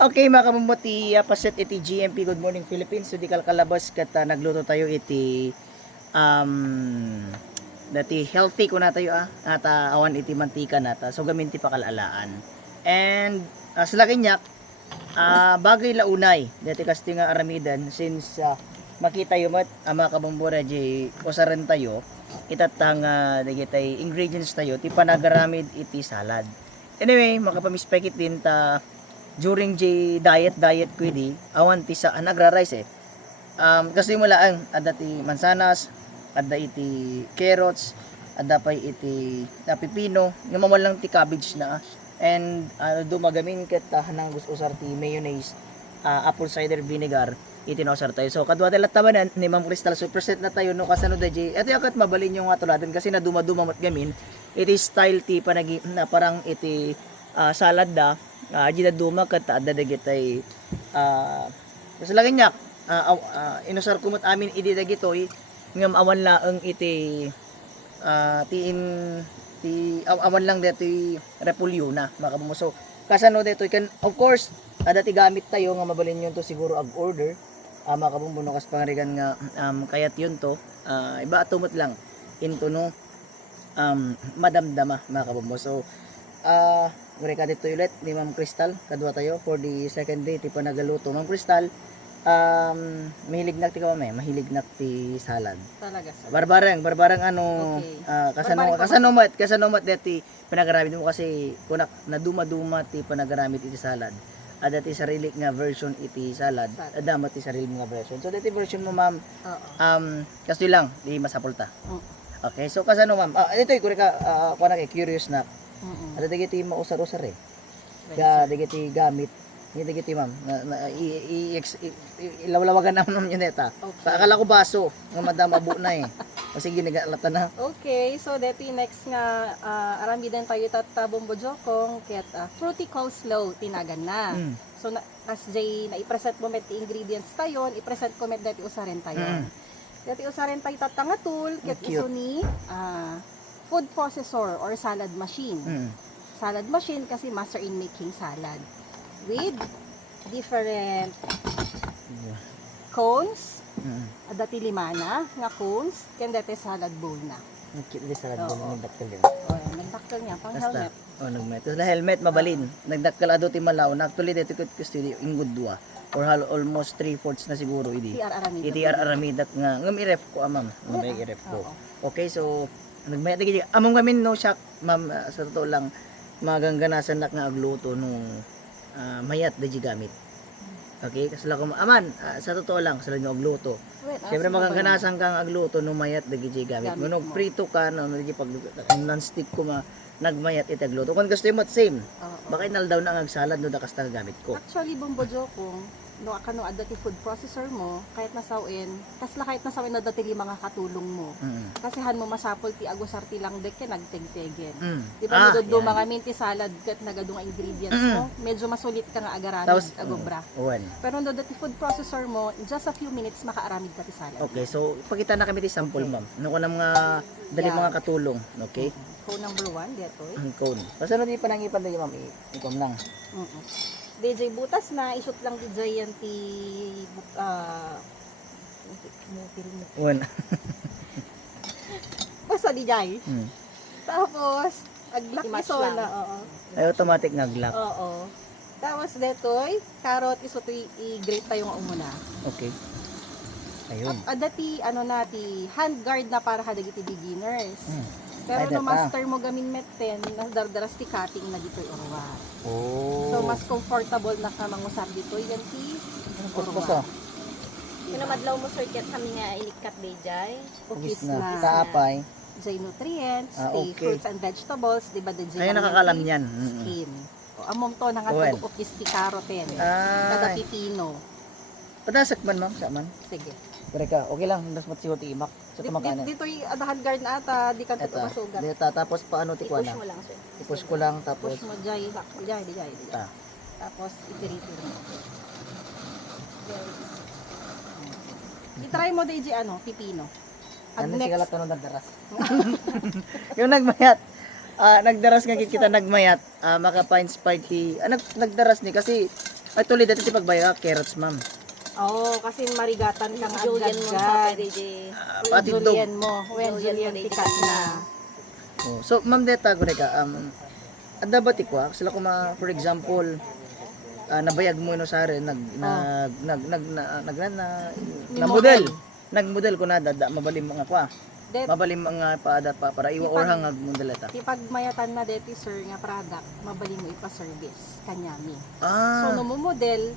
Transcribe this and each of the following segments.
Okay, mga kamuti, paset iti GMP Good Morning Philippines. So di kalabas kat nagluto tayo iti dati healthy ko na tayo at awan iti mantika nata. So gamin ti pakalalaan. And sa laki niyak bagay launay dati kasti nga aramidan since makita yo mat mga kabumbura di usaran tayo itatang dagitay ingredients tayo ti panagaramid iti salad. Anyway, makapamispekit din ta during diet ko di awan ti sa nagra-rice kasi mula ang ada ti mansanas, ada iti carrots, ada pa iti pipino, yung mamalang ti cabbage na and dumagamin ket hanang gusto usar ti mayonnaise, apple cider vinegar itinosar tayo. So kadwa tayo tabanan ni Ma'am Crystal, so present na tayo no kasano da ito yakat mabalin yung atuladan kasi na dumaduma mat gamin iti style ti panagi na parang iti salad da di duma kat ada dagitay sa lagi niya inusar kumot amin idi dagitoy ngam awan laeng iti ti awan lang deti repolyo na makamuso kasano detoy kan of course ada ti gamit tayo nga mabalin yun to siguro ag order makabumbuno kas pangarigan nga kayat yun to iba atumot lang into no madamdama makabumbo. So mereka dito ulit ni Ma'am Crystal kadwa tayo for the second day ti panagaluto. Ma'am Crystal, mahilig nak ti kami, mahilig nak ti salad. Talaga sir. Barbarang ano Okay. kasanomat deti panagaramid mo kasi kunak na duma-duma ti panagaramid iti salad. Ada ti sarili nga version iti salad, adama ti sarili nga version. So deti version mo ma'am, kastoy lang di masapulta. Okay, so kasano ma'am? Ito ko ka kunak curious na. Ada dagiti mausar-usar dagiti gamit. Ni dagiti ma'am ilawlawagan naman yun neta. Okay. Akala ko baso nga madam abo na kasi ginagalatan na. Okay, so deti next nga aramidan tayo tatabong bojokong ket fruity coleslaw tinagan na. So as jay na i-present mo met ingredients tayo, i-present ko met deti usarin tayo. Deti usarin tayo tatangatul ket iso ni food processor or salad machine. Salad machine kasi master in making salad with different cones. Dati limana nga cones ken dati salad bowl na. Cute di salad bowl nagdakkel yun. Nagdakkel niya pang Basta, helmet. nagmet. Tapos na helmet mabalin. Nagdakkel ado ti malaw. Actually dito gusto ingud dua or almost 3/4 na siguro idi. TR Aramidat nga ngam i-ref ko ma'am. Ngam i-ref ko. Okay, so nagmayat dagi among gamin no shock ma'am sa totoo lang magangganasan nak nga agluto nung mayat dagi gamit. Okay, kasi lang aman sa totoo lang sa nyo agluto. Siyempre magangganasan kang agluto nung mayat dagi gamit. Munog prito ka no dagi pag non-stick ko nagmayat iti agluto. Kung gusto mo same. Baka inaldaw na ang salad no da kasta gamit ko. Actually bombojo kung no akano adati food processor mo kahit nasawin kasla kahit nasawin na dati mga katulong mo kasi han mo masapol ti agusar ti lang dek nagtegtegen di ba do mga minti salad ket nagadung ingredients mo medyo masulit ka nga agarami agobra pero no dati food processor mo just a few minutes makaaramid ka ti salad. Okay, so pakita na kami ti sample ma'am no ko na mga dali mga katulong. Okay, cone number 1 detoy cone pasano di panangipan dali ma'am ikom lang. DJ butas na isut lang DJ yan ti basta DJ. Tapos aglak iso na ay automatic ngaglock. Tapos detoy carrot iso i-grate tayo nga umuna. Okay. Ayun. Adati ano na ti hand guard na para kadagiti beginners. Pero no master mo gamin metten nasdardaras ti cutting na ditoy orwa. So mas comfortable na ka mangusap ditoy yan ti orwa. Kung madlaw mo sir ket kami nga ilikat dayjay. Cookies na sa apay. Jay nutrients, okay. Fruits and vegetables, di ba? Ay nakakalam niyan. Skin. Amom to na nga cookies ti caroten. Kada pipino. Padasak man ma'am, sa man. Sige. Ka, okay lang, das mat siho ti imak sa tumakanan. Dito adahan guard na ata, di ka to masugat. Dito tapos paano ti kuana? I-push mo lang sir. I-push ko lang tapos push mo jay. Tapos itirito mo. I-try mo DJ pipino. Ano sigalat tanong nagdaras. Yung nagmayat. Nagdaras nga kita nagmayat, maka-pa-inspire ti nagdaras ni kasi Ay, tuloy dati si pagbaya carrots, ma'am. Oo, kasi marigatan kang Julian mo sa agad-agad. DJ. Pati dog. Julian mo. When Julian tikat na. Oh, so, ma'am, deta ko ka, ada ba tikwa? Sila ko for example, nabayag mo no sa rin, nagmodel. Nagmodel ko na, mabalim mga kwa. Det, Mabalim mga paada pa, para iwa or hangag model eta. di pagmayatan na deti sir nga product, mabali mo ipa-service kanyami. So, Ah, no mo model,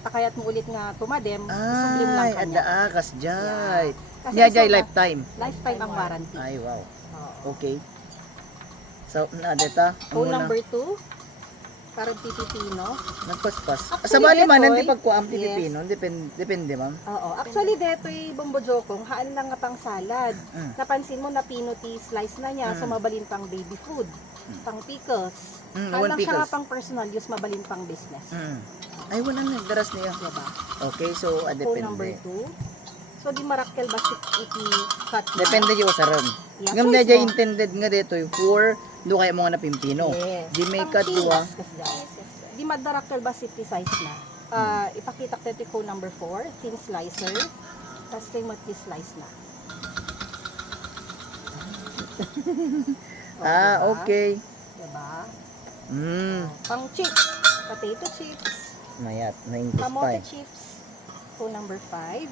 takayat mo ulit nga tumadem, sublim lang ay, kanya. ada kasjay. Kasi Nya jay isa na- lifetime. Lifetime ang warranty. Ay, wow. Oo. Okay. So, na deta, Phone number 2, parang Pipipino. nagpaspas. Actually, Sa bali man detoy, nanti pagkuam yes. Pilipino, depende ma'am. Oo. Actually, deto'y bombojokong, haan lang nga pang salad. Mm. Napansin mo na pinoti slice na niya, so mabalin pang baby food, pang pickles. Mm, Haan one lang siya nga pickles. pang personal use, mabalin pang business. Mm. Ay, wala na, daras niya. Diba? Okay, so, Phone number depende. 2. So, di marakkel ba si iti cut na? Depende yung sa ron. Yeah, Ngam choice na mo. intended nga dito yung for do kaya mga napimpino. Yes. Di may Pang cut cheese, duwa. kasi dyan. Di madarakkel ba city size na? Ipakita ko ito code number 4, thin slicer. Tapos ito yung slice na. O, Ah, diba? okay. Diba? Pang Pang chips, potato chips, mayat, na-English pa kamote eh. chips. Code number 5.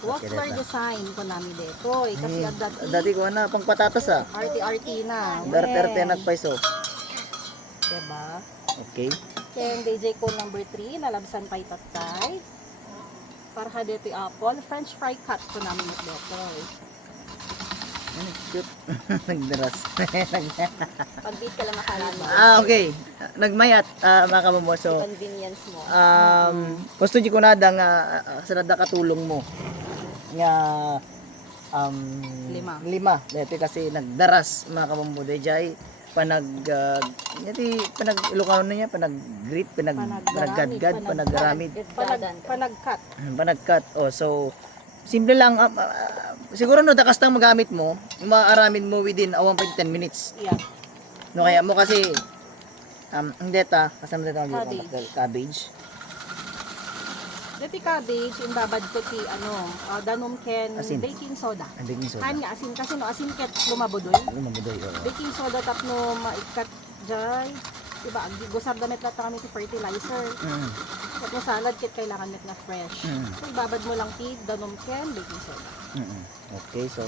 Waffler dito. design ko namin dito. Kasi Eh, ang dati ko na, pang patatas ah. RT na. Darte na peso. Diba? Okay. Then DJ code number 3, nalabsan pa itatay. Para ka dito yung apple. French fry cut ko namin dito. Ano, cute. Nagdaras. Pag-beat ka lang makalama. Okay. Nagmayat, mga kababo. So, Convenience mo. gusto di ko na da nga sa nada katulong mo nga lima dati kasi nagdaras mga kabambo dayjay panag panag Ilocano na niya panag greet panaggadgad panaggaramid Panag-cut. panagkat so simple lang siguro no dakas tang magamit mo maaramid mo within 1.10 minutes Yeah. no kaya mo kasi hindi ta kasama dito Cabbage. cabbage. Dito cabbage, yung babad ko ti Danum Ken Asin. baking soda. Ang baking soda. Kan nga asin kasi no asin ket lumabodoy. Lumabudoy oo. Baking soda tapno maikat jay. Diba, gusar damit lang kami ti fertilizer. At na salad kit kailangan met na fresh. So ibabad mo lang ti Danum Ken baking soda. Okay, so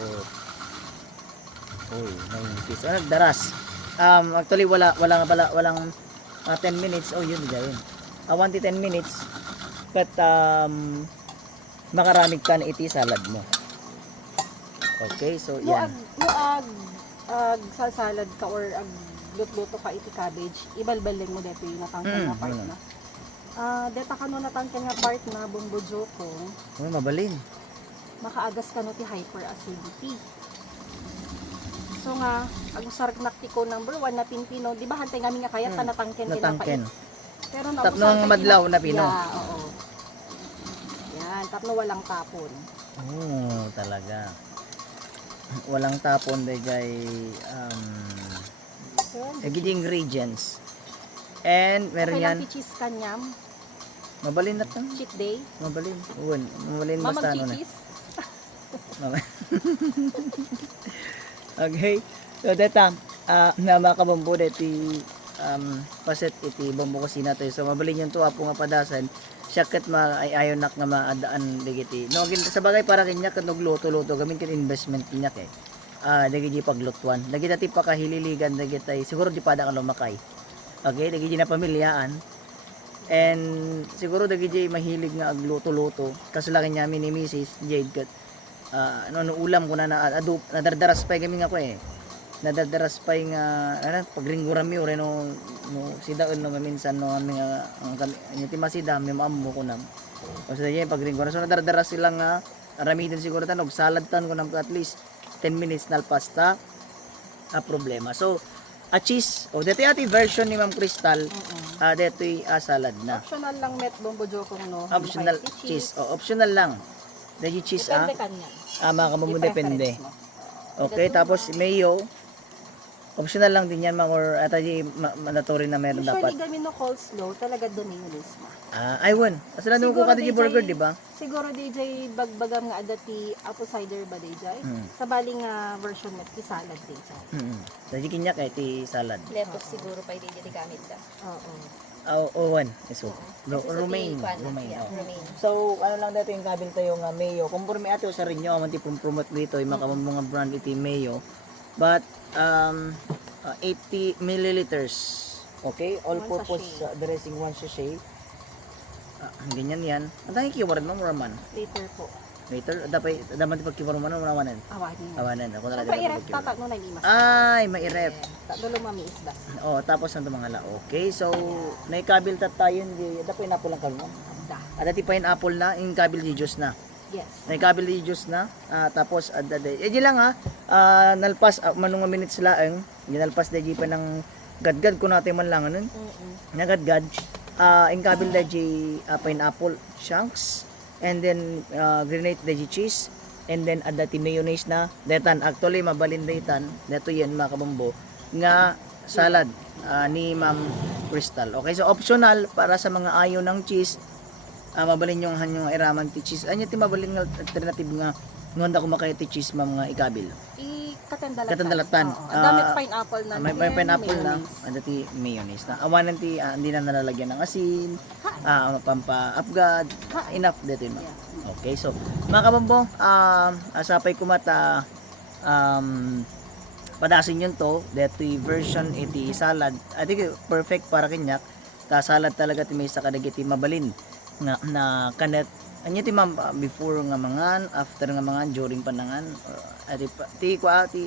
piece. Daras. Actually walang 10 minutes. Oh, yun yun. 1 to 10 minutes. But makaramig ka na iti salad mo. Okay, so yan. Ag sa salad ka or ag lut-luto ka iti cabbage, ibalbalin mo dito yung natangkan na part na. Deta ka no natangkan nga part na bumbujo ko, Oh, mabalin. makaagas ka no ti hyperacidity. So nga, ag usarag nakti ko number 1 na pinpino, di ba hantay nga kayat na natangken Natangken. Pero Tapno ang madlaw na pino. Yeah, oo. Yan, tapno walang tapon. Oh, talaga. Walang tapon dayjay gid ingredients. And meron Okay yan. lang ti cheese kanyam, Mabalin na tan. cheat day. Mabalin. Uwan. Mabalin basta ano na. Mamag-cheese. Okay. So deta na makabambo deti paset iti bambo kusina tayo. So mabalin yung tuwa po nga padasan. Siyaket ayon nak nga maadaan digiti. No sa bagay para kanya ket nagluto-luto gamin ket investment niya kay. Dagiti paglutuan. Dagiti ti pakahililigan dagiti siguro di pada ka lumakay. Okay, dagiti na pamilyaan. And siguro dagiti mahilig nga agluto-luto. Kasulakin niya ni Mrs. Jade ket ano ulam ko na nadardaras pa kami nga ko eh. Nadadaras pa yung pagringguran mi ore no sida no minsan no kami nga ang kami ti masida mi maammo ko nam. O sa diyan pagringguran so nadadaras sila nga aramidan siguro tan og salad tan ko nam at least 10 minutes na pasta problema. So a cheese o dito ati version ni Ma'am Crystal dito salad na. Optional lang met bombojo kong no. Optional cheese. Optional lang. Dahil cheese Depende kanya. mga kamumu depende. Preference mo. Okay, tapos mayo. Optional lang din yan, ma'am, or ataji mandatory na meron Usually dapat. gamin no coleslaw, talaga doon mayonnaise na. Aywan. Asala nung ko Siguro, kada DJ, burger, di ba? Siguro DJ bagbagam nga adati apple cider ba DJ? Sa bali nga version met ti salad DJ. Taji kinyak eh, ti salad. Lettuce siguro pa hindi di gamit ka. Oo. One. So, Kasi sa Romaine. Tijuana, Romaine, yeah, oh. Romaine. So, ano lang dito yung kabil tayo nga mayo. Kumpurme ate o sa rinyo, aman ti promote dito, yung mga brand iti mayo. But, 80 milliliters. Okay? All-purpose dressing, 1 sachet. Ganyan yan. Ang tangi kiwaran mo, muraman. Later po. Later, dapat ti pagkiwaran mo, muraman. Awanin. Awanan. Ako na Siyempre i-ref tata no na limas. Ay, mairef. Dulo mami isda. Oh, tapos ang mga la. Okay, so naikabil tat tayo hindi da pineapple lang kalmo. Abda. Ada ti pineapple na, in kabil di juice na. Yes. Naikabil di juice na. Tapos ada di lang nalpas manung minutes laeng. Ginalpas di pa ng gadgad ko natin man lang anon. Nagadgad. In kabil di pineapple chunks and then granate di cheese. And then ada ti mayonnaise na detan actually mabalin detan neto yan mga kabombo nga salad ni Ma'am Crystal. Okay, so optional para sa mga ayaw ng cheese, mabalin yung hanyong iraman ti cheese. Anya ti mabalin nga alternative nga ngunda kumakay ti cheese ma'am nga ikabil. Katandalatan. Katandalatan. Ang damit pineapple na. May then pineapple na, mayonnaise. ada ti mayonnaise na. Awanan ti hindi na nalalagyan ng asin, pampa-upgad, enough dito yun. Ma'am. Okay, so mga kabombo, asapay ko mata padasin yun to, deto'y version iti salad. I think perfect para kinyak. Ta salad talaga ti may sa kadagiti mabalin nga na kanet. Anya ti ma'am before nga mangan, after nga mangan, during panangan, ti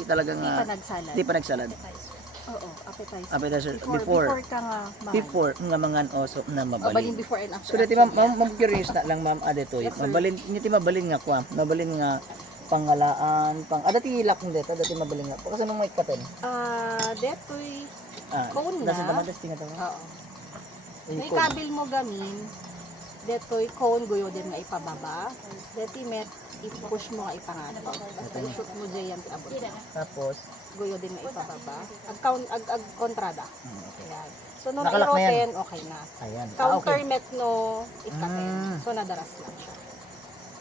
talaga nga Panagsalad. ti panagsalad. Oo, appetizer. Appetizer Before ka nga mahal. before nga mangan also na Mabalin mabalin. before and after. So dati ma'am curious na lang ma'am adeto. Yes, sir. Mabalin ti mabalin nga kwa. Mabalin nga pangalaan, adati ilak mo dito, adati mabalin nga. Kasi nung may katen. Detoy Cone Nasa na. tamadas tinga to. Oo. Yung May cone. kabil mo gamin. Detoy cone guyo din nga ipababa. Deti met i-push mo nga ipangato. Basta i-shoot mo dyan yung abot. Tapos Guyo din nga ipababa. Ag kontrada. okay. Yan. So no Nakalak na yan. nairoten, okay na. Ayan. Counter Okay. met no ikaten. Mm. So nadaras lang siya.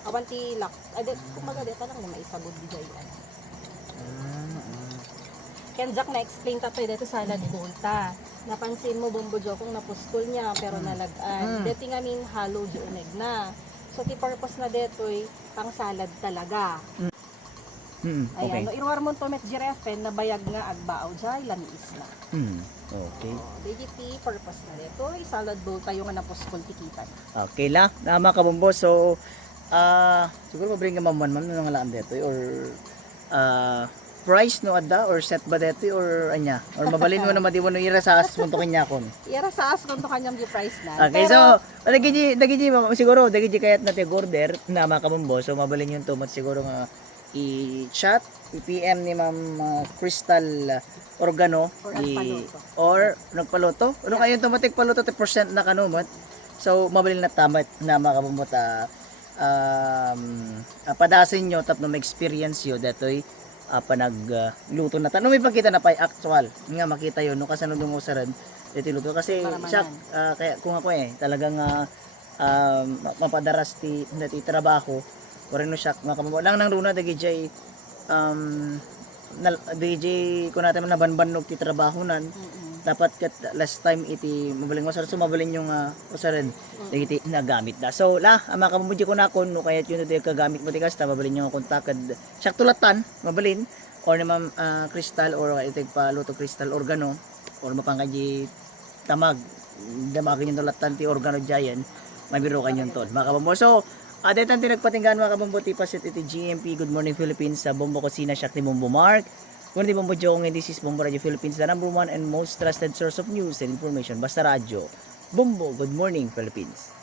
Awanti lock. Kumaga deta lang mo maisagod di dyan. Ken Jack na-explain tato dito salad bowl ta. Napansin mo Bombo Jokong napuskol niya pero nalagaan. Deti nga min halo di uneg na. So ti purpose na detoy pang salad talaga. Ayan, Okay. no irwar mo to met jirefen na bayag nga agbaaw jay lamiis na. Okay. DGT purpose na detoy salad bowl tayo nga napuskol tikitan. Okay lang. Mga kabombo. So siguro mabring nga mamuan man nung laan dito or price no adda or set ba dito or anya or mabalin mo na madiwan no ira sa as punto kanya kon. Ira sa as kung to kanyang di price na. Okay, so dagiji siguro dagiji kayat na ti order na mga kabombo. So mabalin yung tumot siguro nga i-chat, i-PM ni Ma'am Crystal Organo or nagpaluto. Ano kayo tumatik paluto 10% na kanumot. So mabalin na tamat na mga kabombo ta padasin nyo tapno ma-experience yo datoy panagluto na tanong may pagkita na pay actual nga makita yon no kasano dungo saran dito luto kasi siya kaya kung ako talagang mapadaras ti trabaho o rin no siya makamamo lang nang runa DJ DJ ko natin na banban ti trabaho nan dapat kat last time iti mabaling masar so mabaling yung usaran iti nagamit da so ang mga kamumudyo ko na kon no kaya yun iti kagamit mo ti kasta mabalin yung kontakad siyak tulatan mabalin or ni Ma'am Crystal or iti paluto Crystal Organo or mapangkaji tamag damagin yung tulatan ti Organo Giant mabiro kanyon ton mga kamumudyo so adetan ti nagpatinggan mga kamumudyo ti pasit iti GMP Good Morning Philippines sa Bombo Kusina siyak ni Bombo Mark. Kung di Bombo Jong, this is Bombo Radio Philippines, the #1 and most trusted source of news and information. Basta radyo. Bombo, Good Morning Philippines.